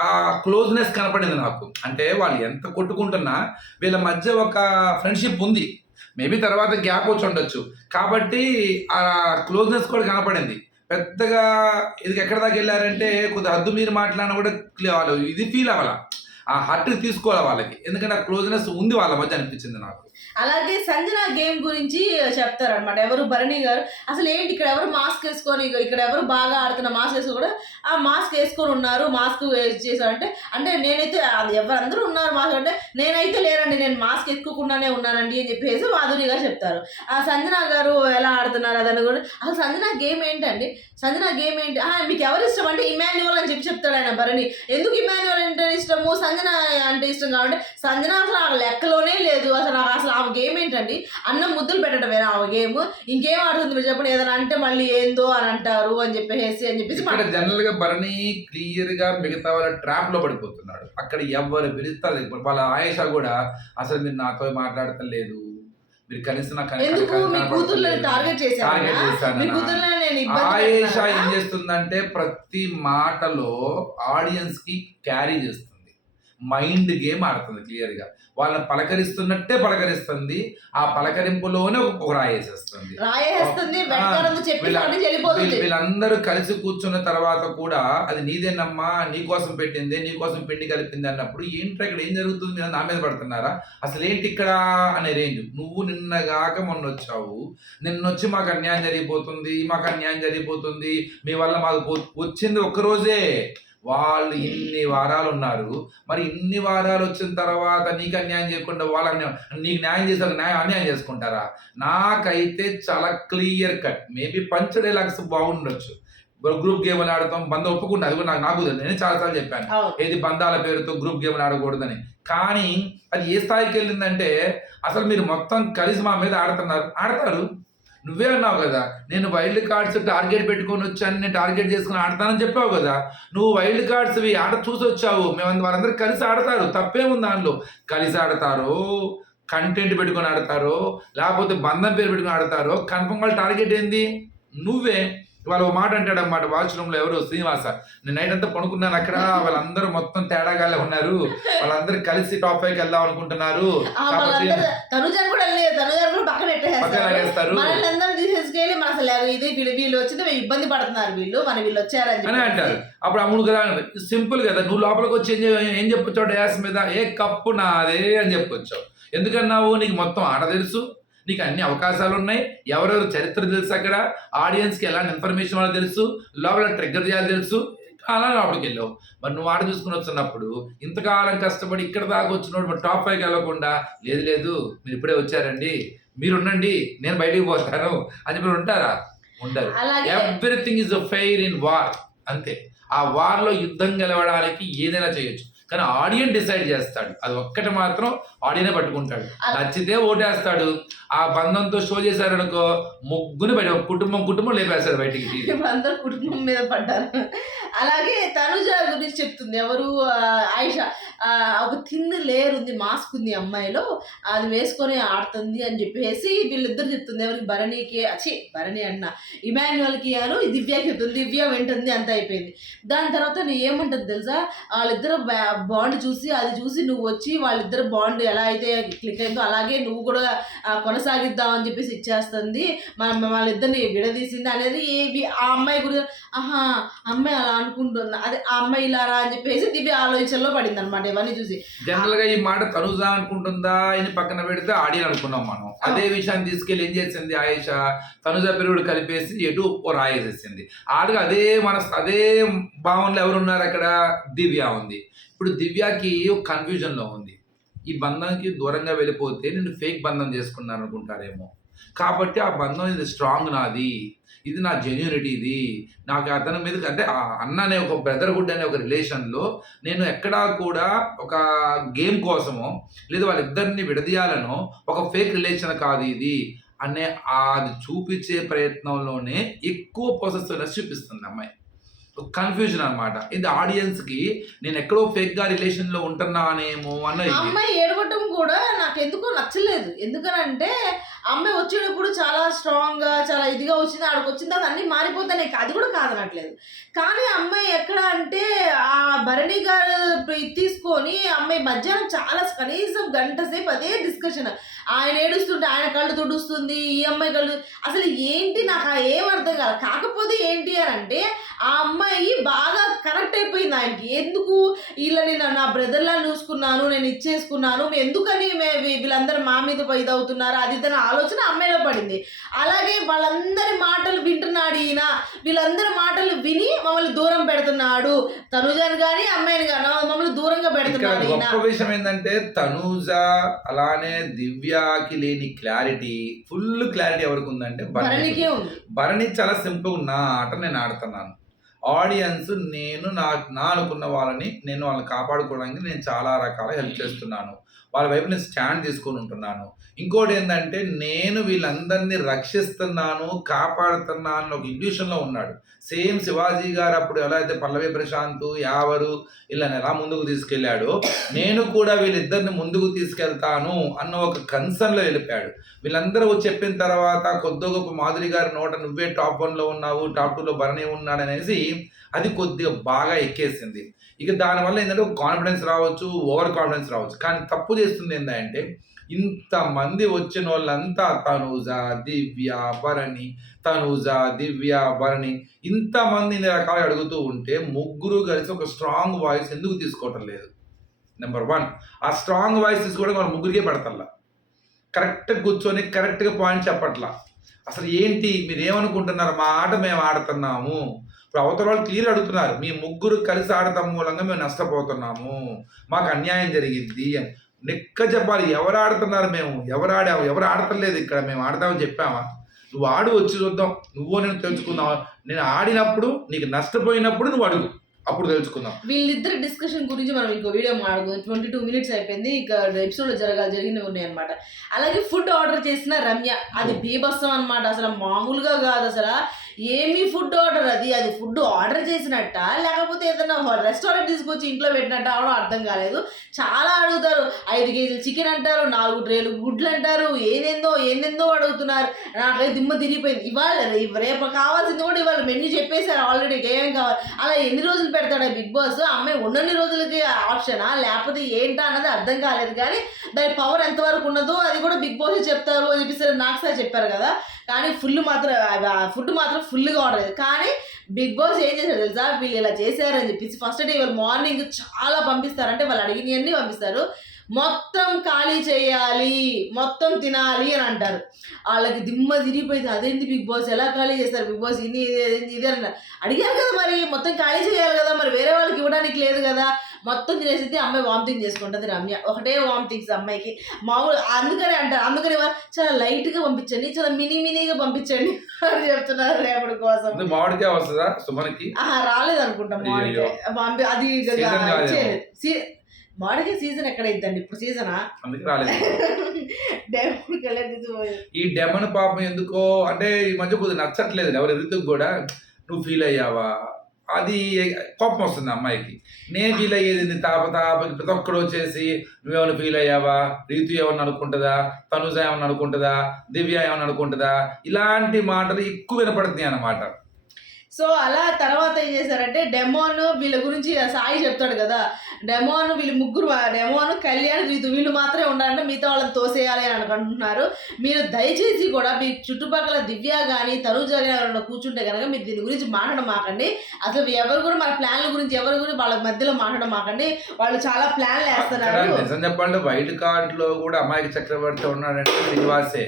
ఆ క్లోజ్నెస్ కనపడింది నాకు. అంటే వాళ్ళు ఎంత కొట్టుకుంటున్నా వీళ్ళ మధ్య ఒక ఫ్రెండ్షిప్ ఉంది. మేబీ తర్వాత గ్యాప్ వచ్చి ఉండొచ్చు. కాబట్టి ఆ క్లోజ్నెస్ కూడా కనపడింది. పెద్దగా ఇది ఎక్కడ దాకా వెళ్ళారంటే కొద్దిగా హద్దు మీరు మాట్లాడినా కూడా వాళ్ళు ఇది ఫీల్ అవ్వాల. ఆ హర్ట్ తీసుకోవాలి వాళ్ళకి. ఎందుకంటే ఆ క్లోజ్నెస్ ఉంది వాళ్ళ మధ్య అనిపించింది నాకు. అలాగే సంజన గేమ్ గురించి చెప్తారనమాట ఎవరు భరణి గారు అసలు ఏంటి ఇక్కడ ఎవరు మాస్క్ వేసుకొని ఇక్కడ ఎవరు బాగా ఆడుతున్న మాస్క్ వేసుకొని కూడా ఆ మాస్క్ వేసుకొని ఉన్నారు మాస్క్ చేశారు అంటే అంటే నేనైతే అది ఎవరందరూ ఉన్నారు మాస్క్ అంటే నేనైతే లేరండి నేను మాస్క్ ఎక్కువకుండానే ఉన్నానండి అని చెప్పేసి మాధురి గారు చెప్తారు. ఆ సంజన గారు ఎలా ఆడుతున్నారు అదని కూడా అసలు సంజన గేమ్ ఏంటండి? సంజన గేమ్ ఏంటి? మీకు ఎవరు ఇష్టం అంటే ఇమాన్యువల్ అని చెప్పి చెప్తాడు ఆయన భరణి. ఎందుకు ఇమాన్యువల్ అంటే ఇష్టము? సంజన అంటే ఇష్టం కాబట్టి సంజన అసలు ఆ లెక్కలోనే లేదు. అసలు నాకు అసలు ఆ గేమ్ ఏంటండి? అన్నం ముద్దులు పెట్టడమేనా ఆ గేమ్ ఇంకేం ఆడుతుంది మీరు చెప్పండి? ఏదైనా అంటే మళ్ళీ ఏందో అని అంటారు అని చెప్పేసి అని చెప్పేసి ఇక్కడ జనరల్గా భరణి క్లియర్గా మిగతా వాళ్ళ ట్రాప్లో పడిపోతున్నాడు. అక్కడ ఎవరు పిలుస్తారు వాళ్ళ ఆయేష కూడా అసలు మీరు నాతో మాట్లాడటం లేదు మీరు కనీసం ఎందుకు? మీ కూతుర్లను. టార్గెట్ చేశాను? మీ కూతుర్లను నేను ఇబ్బంది? ఏం చేస్తుందంటే ప్రతి మాటలో ఆడియన్స్కి క్యారీ చేస్తుంది. మైండ్ గేమ్ ఆడుతుంది క్లియర్గా వాళ్ళని పలకరిస్తున్నట్టే పలకరిస్తుంది ఆ పలకరింపులోనే ఒక రాయేసేస్తుంది. వీళ్ళందరూ కలిసి కూర్చున్న తర్వాత కూడా అది నీదేనమ్మా నీ కోసం పెట్టింది నీ కోసం పిండి కలిపింది అన్నప్పుడు ఏంటి ఇక్కడ ఏం జరుగుతుంది మీరు నా మీద పడుతున్నారా? అసలు ఏంటి ఇక్కడ అనే రేంజ్. నువ్వు నిన్నగాక మొన్న వచ్చావు నిన్న వచ్చి మాకు అన్యాయం జరిగిపోతుంది మాకు అన్యాయం జరిగిపోతుంది. మీ వల్ల మాకు వచ్చింది ఒక్క రోజే. వాళ్ళు ఇన్ని వారాలు ఉన్నారు మరి ఇన్ని వారాలు వచ్చిన తర్వాత నీకు అన్యాయం చేయకుండా వాళ్ళ అన్యాయం నీకు న్యాయం చేసాక న్యాయం అన్యాయం చేసుకుంటారా? నాకైతే చాలా clear cut maybe punch dialogues బాగుండొచ్చు. Group గేమ్లు ఆడతాం బంద ఒప్పుకుంటే అది కూడా నాకు నాకు. నేను చాలాసార్లు చెప్పాను. ఏది బంధాల పేరుతో గ్రూప్ గేమ్లు ఆడకూడదని. కానీ అది ఏ స్థాయికి వెళ్ళిందంటే అసలు మీరు మొత్తం కలిసి మా మీద ఆడుతున్నారు. ఆడతారు. నువ్వే అన్నావు కదా నేను వైల్డ్ కార్డ్స్ టార్గెట్ పెట్టుకొని వచ్చాను నేను టార్గెట్ చేసుకుని ఆడతానని చెప్పావు కదా. నువ్వు వైల్డ్ కార్డ్స్ ఇవి ఆడ చూసి వచ్చావు. మేము వాళ్ళందరూ కలిసి ఆడతారు. తప్పేముంది దానిలో? కలిసి ఆడతారు? కంటెంట్ పెట్టుకొని ఆడతారో? లేకపోతే బంధం పేరు పెట్టుకొని ఆడతారో? కన్ఫర్మ్ వాళ్ళ టార్గెట్ ఏంది? నువ్వే. వాళ్ళు ఒక మాట అంటాడు అన్నమాట వాష్రూమ్లో ఎవరు శ్రీనివాస. నేను నైట్ అంతా పడుకున్నాను అక్కడ వాళ్ళందరూ మొత్తం తేడాగాలే ఉన్నారు. వాళ్ళందరూ కలిసి టాప్ ఫైవ్ వెళ్దాం అనుకుంటున్నారు. ఇబ్బంది పడుతున్నారు వీళ్ళు. మన వీళ్ళు వచ్చారని అని చెప్పేసి. అంటారు. అప్పుడు అమ్ముడు కదా సింపుల్ కదా నువ్వు లోపలికి వచ్చి ఏం చే- ఏం చెప్పొచ్చావు డ్యాస్ మీద? ఏ కప్పు నాదే అని చెప్పొచ్చావు ఎందుకన్నావు? నీకు మొత్తం ఆట తెలుసు. నీకు అన్ని అవకాశాలు ఉన్నాయి ఎవరెవరు చరిత్ర తెలుసు అక్కడ? ఆడియన్స్కి ఎలాంటి ఇన్ఫర్మేషన్ వాళ్ళకి తెలుసు? లోపల ట్రిగ్గర్ చేయాలి తెలుసు? అలా లోపలికి వెళ్ళావు. మరి నువ్వు ఆట చూసుకుని వచ్చినప్పుడు ఇంతకాలం కష్టపడి ఇక్కడ దాకా వచ్చినప్పుడు మరి టాప్ ఫైవ్కి వెళ్ళకుండా లేదు లేదు మీరు ఇప్పుడే వచ్చారండి. మీరు ఉండండి నేను బయటికి పోతాను అని మీరు ఉంటారా? ఉండరు. Everything is fair in war అంతే. ఆ వార్లో యుద్ధం గెలవడానికి ఏదైనా చేయొచ్చు. కానీ ఆడియన్ డిసైడ్ చేస్తాడు. అది ఒక్కటి మాత్రం ఆడియనే పట్టుకుంటాడు. నచ్చితే ఓటేస్తాడు. ఆ బంధంతో షో చేశారు అనుకో ముగ్గుని బయట కుటుంబం కుటుంబం లేపేస్తాడు బయటికి అందరు కుటుంబం మీద పడ్డారు. అలాగే తనుజ గురించి చెప్తుంది. ఎవరు? ఆయిష. ఒక థిన్ లేయర్ ఉంది మాస్క్ ఉంది అమ్మాయిలో. అది వేసుకొని ఆడుతుంది అని చెప్పేసి వీళ్ళిద్దరు చెప్తుంది. ఎవరికి? భరణికి. అచ్చి భరణి అన్న. ఇమాన్యువల్కి అను దివ్యకి చెప్తుంది. దివ్య వింటుంది అంత అయిపోయింది. దాని తర్వాత నువ్వు ఏమంటుంది తెలుసా? వాళ్ళిద్దరు బాండ్ చూసి అది చూసి నువ్వు వచ్చి వాళ్ళిద్దరు బాండ్ ఎలా అయితే క్లిక్ అయిందో అలాగే నువ్వు కూడా ఆ, కొనసాగిద్దాం అని చెప్పేసి ఇచ్చేస్తుంది. మన వాళ్ళిద్దరిని విడదీసింది అనేది ఏవి ఆ అమ్మాయి గురించి ఆహా అమ్మాయి అలా అనుకుంటుంది? అదే ఆ అమ్మాయి ఇలా రా అని చెప్పేసి దివ్య ఆలోచనలో పడింది అనమాట ఇవన్నీ చూసి. జనరల్గా ఈ మాట తనుజా అనుకుంటుందా అని పక్కన పెడితే ఆడియన్ అనుకున్నాం మనం. అదే విషయాన్ని తీసుకెళ్ళి ఏం చేసింది ఆయేష? తనుజ పెరుగుడు కలిపేసి ఎటు రాయేసేసింది. ఆడుగా అదే మన అదే భావనలో ఎవరున్నారు అక్కడ? దివ్య ఉంది. ఇప్పుడు దివ్యకి ఒక కన్ఫ్యూజన్లో ఉంది. ఈ బంధంకి దూరంగా వెళ్ళిపోతే నేను ఫేక్ బంధం చేసుకున్నాను అనుకుంటారేమో కాబట్టి ఆ బంధం ఇది స్ట్రాంగ్ నాది. ఇది నా జెన్యూనిటీ ఇది. నాకు అతని మీద అంటే ఆ అన్న అనే ఒక బ్రదర్హుడ్ అనే ఒక రిలేషన్లో నేను ఎక్కడా కూడా ఒక గేమ్ కోసమో లేదా వాళ్ళిద్దరిని విడదీయాలనో ఒక ఫేక్ రిలేషన్ కాదు ఇది అనే అది చూపించే ప్రయత్నంలోనే ఎక్కువ పొసెసివ్నెస్ చూపిస్తుంది అమ్మాయి. కన్ఫ్యూజన్ అనమాట ఇది ఆడియన్స్కి నేను ఎక్కడో ఫేక్గా రిలేషన్లో ఉంటున్నానేమో అన్న ఆ కూడా నాకు ఎందుకో నచ్చలేదు. ఎందుకనంటే అమ్మాయి వచ్చేటప్పుడు చాలా స్ట్రాంగ్గా చాలా ఇదిగా వచ్చింది ఆడికి వచ్చిన తర్వాత అన్ని మారిపోతాయి అది కూడా కాదనట్లేదు. కానీ అమ్మాయి ఎక్కడ అంటే ఆ భరణి గారు తీసుకొని అమ్మాయి మధ్యాహ్నం చాలా కనీసం గంట సేపు అదే డిస్కషన్. ఆయన ఏడుస్తుంటే ఆయన కళ్ళు తుడుస్తుంది ఈ అమ్మాయి కళ్ళు అసలు ఏంటి? నాకు ఏం అర్థం కాదు కాకపోతే ఏంటి అని అంటే ఆ అమ్మాయి బాగా కరెక్ట్ అయిపోయింది ఆయనకి ఎందుకు వీళ్ళని నా- నా బ్రదర్లా చూసుకున్నాను నేను ఇచ్చేసుకున్నాను ఎందుకని వీళ్ళందరూ మా మీద అవుతున్నారు అది ఇదని ఆలోచన అమ్మాయిలో పడింది. అలాగే వాళ్ళందరి మాటలు వింటున్నాడు ఈయన. వీళ్ళందరి మాటలు విని మమ్మల్ని దూరం పెడుతున్నాడు. తనుజాని కానీ అమ్మాయిని కానీ మమ్మల్ని దూరంగా పెడుతున్నాడు గొప్ప విషయం ఏంటంటే తనూజ అలానే దివ్యాకి లేని క్లారిటీ ఫుల్ క్లారిటీ ఎవరికి ఉందంటే భరణికి. భరణికే ఉంది. భరణి చాలా సింపుల్ నా ఆట నేను ఆడుతున్నాను. ఆడియన్స్ నేను నా నా అనుకున్న వాళ్ళని నేను వాళ్ళని కాపాడుకోవడానికి నేను చాలా రకాల హెల్ప్ చేస్తున్నాను. వాళ్ళ వైపు నేను స్టాండ్ తీసుకొని ఉంటున్నాను. ఇంకోటి ఏంటంటే నేను వీళ్ళందరినీ రక్షిస్తున్నాను కాపాడుతున్నాను అని ఒక ఇండ్యూషన్లో ఉన్నాడు. సేమ్ శివాజీ గారు అప్పుడు ఎలా అయితే పల్లవి ప్రశాంత్ యావరు వీళ్ళని ఎలా ముందుకు తీసుకెళ్ళాడో నేను కూడా వీళ్ళిద్దరిని ముందుకు తీసుకెళ్తాను అన్న ఒక కన్సర్న్లో వెళ్ళిపోయాడు వీళ్ళందరూ చెప్పిన తర్వాత కొద్ది గొప్ప మాధురి గారి నోట నువ్వే టాప్ వన్లో ఉన్నావు టాప్ టూలో భరణి ఉన్నాడు అనేసి అది కొద్దిగా బాగా ఎక్కేసింది. ఇక దానివల్ల ఏంటంటే ఒక కాన్ఫిడెన్స్ రావచ్చు ఓవర్ కాన్ఫిడెన్స్ రావచ్చు. కానీ తప్పు చేస్తుంది ఏంటంటే ఇంతమంది వచ్చిన వాళ్ళంతా తనుజ దివ్య భరణి తనుజ దివ్య భరణి. ఇంతమంది ఇన్ని రకాలు అడుగుతూ ఉంటే ముగ్గురు కలిసి ఒక స్ట్రాంగ్ వాయిస్ ఎందుకు తీసుకోవటం లేదు? నెంబర్ వన్ ఆ స్ట్రాంగ్ వాయిస్ తీసుకోవడం మన ముగ్గురికే పెడతల్లా. కరెక్ట్గా కూర్చొని కరెక్ట్గా పాయింట్ చెప్పట్లా. అసలు ఏంటి? మీరు ఏమనుకుంటున్నారు? మా ఆట మేము ఆడుతున్నాము. ఇప్పుడు అవతల వాళ్ళు క్లియర్ అడుగుతున్నారు. మీ ముగ్గురు కలిసి ఆడటం మూలంగా మేము నష్టపోతున్నాము. మాకు అన్యాయం జరిగింది అని. లెక్క చెప్పాలి. ఎవరు ఆడుతున్నారు మేము? ఎవరు ఆడాము ఎవరు ఆడతలేదు ఇక్కడ? మేము ఆడతామని చెప్పామా నువ్వు ఆడు వచ్చి చూద్దాం. నువ్వు నేను తెలుసుకుందాం నేను ఆడినప్పుడు నీకు నష్టపోయినప్పుడు నువ్వు అడుగు. అప్పుడు తెలుసుకుందాం. వీళ్ళిద్దరి డిస్కషన్ గురించి మనం ఇంకో వీడియో మాట్లాడుకుందాం. ట్వంటీ టూ మినిట్స్ అయిపోయింది. ఇక ఎపిసోడ్ జరగాలి జరిగినవి ఉన్నాయి అనమాట అలాగే ఫుడ్ ఆర్డర్ చేసిన రమ్య. అది బీభత్సం అనమాట అసలు మామూలుగా కాదు అసలు. ఏమి ఫుడ్ ఆర్డర్ అది అది ఫుడ్ ఆర్డర్ చేసినట్ట? లేకపోతే ఏదైనా రెస్టారెంట్ తీసుకొచ్చి ఇంట్లో పెట్టినట్ట అవడం అర్థం కాలేదు. చాలా అడుగుతారు. ఐదు కేజీలు చికెన్ అంటారు నాలుగు ట్రేలు గుడ్లు అంటారు. ఏదేందో ఏందేందో అడుగుతున్నారు. నాకైతే దిమ్మ తిరిగిపోయింది. ఇవాళ రేపు- కావాల్సింది కూడా ఇవాళ మెన్యూ చెప్పేశారు ఆల్రెడీ ఏం కావాలి? అలా ఎన్ని రోజులు పెడతాడు బిగ్ బాస్? అమ్మాయి ఉన్నన్ని రోజులకి ఆప్షనా లేకపోతే ఏంటా అన్నది అర్థం కాలేదు. కానీ దాని పవర్ ఎంతవరకు ఉన్నదో అది కూడా బిగ్ బాస్ చెప్తారు అని చెప్పేసి నాకు సార్ చెప్పారు కదా. కానీ ఫుల్ మాత్రం ఫుడ్ మాత్రం ఫుల్గా ఉండదు కానీ బిగ్ బాస్ ఏం చేశారు తెలుసా? వీళ్ళు ఇలా చేశారని చెప్పేసి ఫస్ట్ డే వాళ్ళు మార్నింగ్ చాలా పంపిస్తారు. అంటే వాళ్ళు అడిగినవన్నీ పంపిస్తారు. మొత్తం ఖాళీ చేయాలి మొత్తం తినాలి అని అంటారు. వాళ్ళకి దిమ్మ తిరిగిపోయింది. అదేంటి బిగ్ బాస్? ఎలా ఖాళీ చేస్తారు బిగ్ బాస్? ఇది ఇది అని అన్నారు అడిగారు కదా మరి. మొత్తం ఖాళీ చేయాలి కదా మరి. వేరే వాళ్ళకి ఇవ్వడానికి లేదు కదా. మొత్తం తినేసి అమ్మాయి వామిటింగ్ చేసుకుంటుంది రమ్య. ఒకటే వామిటింగ్స్ అమ్మాయికి. మామూలు అందుకనే అంటారు అందుకని చాలా లైట్గా పంపించండి చాలా మినీ మినీగా పంపించండి అని చెప్తున్నారు రేపటి కోసం. మామిడికాయ వస్తుందా సుమన్కి? ఆహా రాలేదు అనుకుంటా. మామిడికాయ. అది మామిడికాయ సీజన్ ఎక్కడ ఇద్దండి ఇప్పుడు సీజనా అందుకే రాలేదు. ఈ డెమన్ పాపం ఎందుకో అంటే ఈ మధ్య కొద్దిగా నచ్చట్లేదు. ఎవరి ఋతుకు కూడా నువ్వు ఫీల్ అయ్యావా? అది కోపం వస్తుంది అమ్మాయికి. నేను ఫీల్ అయ్యేది ఏంది తాప ప్రతి ఒక్కడు వచ్చేసి నువ్వేమైనా ఫీల్ అయ్యావా? రీతు ఏమన్నా అనుకుంటుందా? తనుజ ఏమన్నా అనుకుంటుందా? దివ్య ఏమన్నా అనుకుంటుందా? ఇలాంటి మాటలు ఎక్కువ వినపడుతున్నాయి అన్నమాట. సో అలా తర్వాత ఏం చేశారంటే డెమోన్ వీళ్ళ గురించి సాయి చెప్తాడు కదా డెమోన్ వీళ్ళు ముగ్గురు డెమోన్ కళ్యాణ్ రీతు వీళ్ళు మాత్రమే ఉండాలంటే మిగతా వాళ్ళని తోసేయాలి అని అనుకుంటున్నారు. మీరు దయచేసి కూడా మీ చుట్టుపక్కల దివ్య కానీ తనుజ కానీ ఎవరైనా కూర్చుంటే కనుక మీరు దీని గురించి మాట్లాడడం మాకండి. అసలు ఎవరు కూడా మన ప్లాన్ల గురించి ఎవరి గురించి వాళ్ళ మధ్యలో మాట్లాడడం మాకండి. వాళ్ళు చాలా ప్లాన్లు వేస్తున్నారు. నిజం చెప్పాలంటే వైల్డ్ కార్డ్లో కూడా అమ్మాయికి చక్రవర్తి ఉన్నాడంటే శ్రీనివాసే.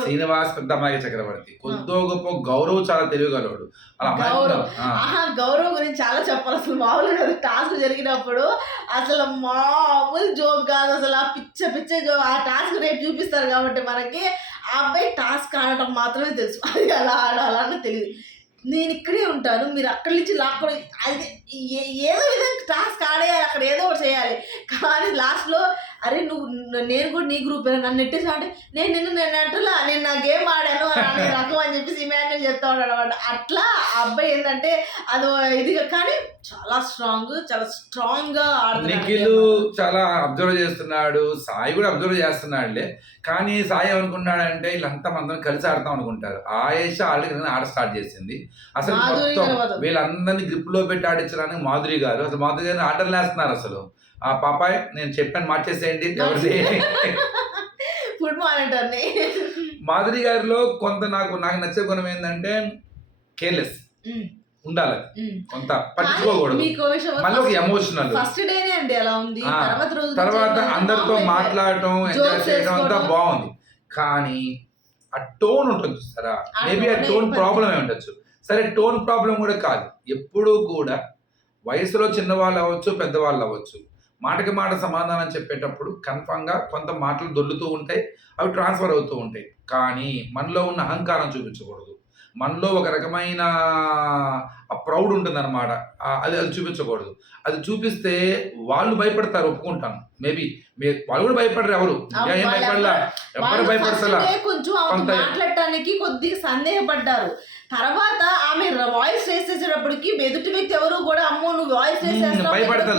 శ్రీనివాస్ పెద్దమ్మాయి చక్రవర్తి. కొద్దో గొప్ప గౌరవ్ చాలా అమ్మాయి గౌరవ్. ఆ, ఆహా గౌరవ్ గురించి చాలా చెప్పాలి. అసలు మామూలుగా టాస్క్ జరిగినప్పుడు అసలు మామూలు జోక్ కాదు. అసలు ఆ పిచ్చ పిచ్చ జోక్ ఆ టాస్క్ రేపు చూపిస్తారు కాబట్టి మనకి ఆ అబ్బాయి టాస్క్ ఆడటం మాత్రమే తెలుసు. అది అలా ఆడాలని తెలియదు. నేను ఇక్కడే ఉంటాను. మీరు అక్కడి నుంచి లాక్కొని అది ఏదో విధంగా టాస్క్ ఆడేయాలి. అక్కడ ఏదో ఒకటి చేయాలి. కానీ లాస్ట్లో అరే నువ్వు నేను కూడా నీ గ్రూప్ నన్ను నెట్టేసా అంటే నేను నిన్ను నేను అంటలా నేను నా గేమ్ ఆడాను అనే రకం అని చెప్పేసి ఇమాన్యుల్ చెప్తా ఉన్నాడు అనమాట అట్లా ఆ అబ్బాయి ఏంటంటే అది ఇది కానీ చాలా స్ట్రాంగ్ చాలా స్ట్రాంగ్గా నిఖిల్ ఆడుతున్నాడు చాలా అబ్జర్వ్ చేస్తున్నాడు సాయి కూడా అబ్జర్వ్ చేస్తున్నాడులే. కానీ సాయి ఏమనుకున్నాడంటే వీళ్ళంతా మందరం కలిసి ఆడతాం అనుకుంటారు. ఆయేష ఆల్రెడీ ఆడ స్టార్ట్ చేసింది. అసలు మొత్తం. వీళ్ళందరినీ గ్రిప్లో పెట్టి ఆడించడానికి మాధురి గారు అసలు మాధురి గారిని ఆర్డర్లు వేస్తున్నారు అసలు. ఆ పాపాయ్ నేను చెప్పాను మార్చేసేయండి ఎవరిది? ఫుడ్ మాధురి గారిలో కొంత నాకు నాకు నచ్చే గుణం ఏంటంటే కేర్లెస్. ఉండాలి. కొంత పట్టించుకోకూడదు. మళ్ళీ ఒక ఎమోషనల్ ఫస్ట్ డేనే అండి అలా ఉంది. తర్వాత రోజు తర్వాత అందరితో మాట్లాడటం ఎంజాయ్ చేయడం అంతా. బాగుంది. కానీ ఆ టోన్ ఉంటుంది చూస్తారా? మేబీ ఆ టోన్ ఇబ్బంది. ప్రాబ్లం ఉండొచ్చు. సరే టోన్ ప్రాబ్లం కూడా కాదు. ఎప్పుడూ కూడా వయసులో చిన్నవాళ్ళు అవ్వచ్చు పెద్దవాళ్ళు అవ్వచ్చు. మాటకి మాట సమాధానం చెప్పేటప్పుడు కన్ఫామ్గా కొంత మాటలు దొల్లుతూ ఉంటాయి అవి ట్రాన్స్ఫర్ అవుతూ ఉంటాయి. కానీ మనలో ఉన్న అహంకారం చూపించకూడదు. మనలో ఒక రకమైన ప్రౌడ్ ఉంటుంది అనమాట అది అది చూపించకూడదు. అది చూపిస్తే వాళ్ళు భయపడతారు ఒప్పుకుంటాను. మేబీ వాళ్ళు కూడా భయపడరు ఎవరు. ఏం భయపడలా? ఎవరు భయపడతలా? day కొంచెం మాట్లాడటానికి కొద్దిగా సందేహపడ్డారు. తర్వాత ఆమె వాయిస్ చేసేటప్పటికి ఎదుటి వ్యక్తి ఎవరు కూడా అమ్మో నువ్వు వాయిస్.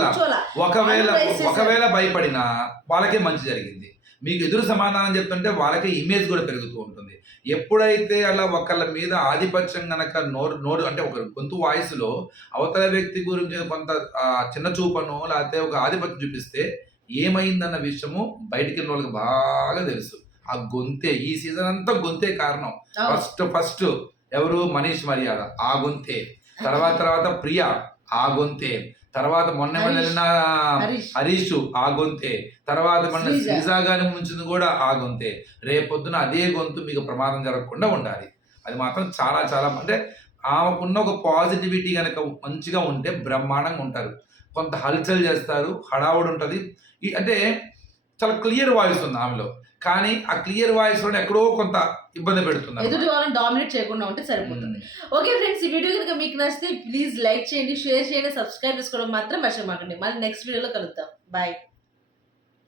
కూర్చోలా. ఒకవేళ. ఒకవేళ భయపడినా వాళ్ళకే మంచి జరిగింది మీకు ఎదురు సమాధానం చెప్తుంటే వాళ్ళకే ఇమేజ్ కూడా పెరుగుతూ ఉంటుంది ఎప్పుడైతే అలా ఒకళ్ళ మీద ఆధిపత్యం గనక నోరు నోరు అంటే ఒక గొంతు వాయిస్లో అవతల వ్యక్తి గురించి కొంత చిన్న చూపను లేకపోతే ఒక ఆధిపత్యం చూపిస్తే ఏమైందన్న విషయము బయటికి వెళ్ళిన వాళ్ళకి బాగా తెలుసు ఆ గొంతే ఈ సీజన్ అంతా గొంతే కారణం. ఫస్ట్ ఫస్ట్ ఎవరు? మనీష్ మర్యాద. ఆ గొంతే తర్వాత తర్వాత ప్రియా ఆ గొంతే తర్వాత మొన్న. వెళ్ళిన? హరీష్. ఆ గొంతే తర్వాత మన శ్రీజ. గారి ముంచింది కూడా ఆ గొంతే రేపొద్దున అదే గొంతు మీకు ప్రమాదం జరగకుండా ఉండాలి. అది మాత్రం చాలా చాలా అంటే ఆమెకున్న ఒక పాజిటివిటీ కనుక మంచిగా ఉంటే బ్రహ్మాండంగా ఉంటారు. కొంత హల్చల్ చేస్తారు హడావుడు ఉంటుంది అంటే చాలా క్లియర్ వాయిస్ ఉంది ఆమెలో. కానీ ఆ క్లియర్ వాయిస్లో ఎక్కడో కొంత ఇబ్బంది పెడుతుంది ఎదుటి వాళ్ళని డామినేట్ చేయకుండా ఉంటే సరిపోతుంది. ఓకే ఫ్రెండ్స్ ఈ వీడియో కనుక మీకు నచ్చితే ప్లీజ్ లైక్ చేయండి షేర్ చేయండి సబ్స్క్రైబ్ చేసుకోవడం మాత్రం మర్చిపోకండి. మళ్ళీ నెక్స్ట్ వీడియోలో కలుద్దాం. బాయ్.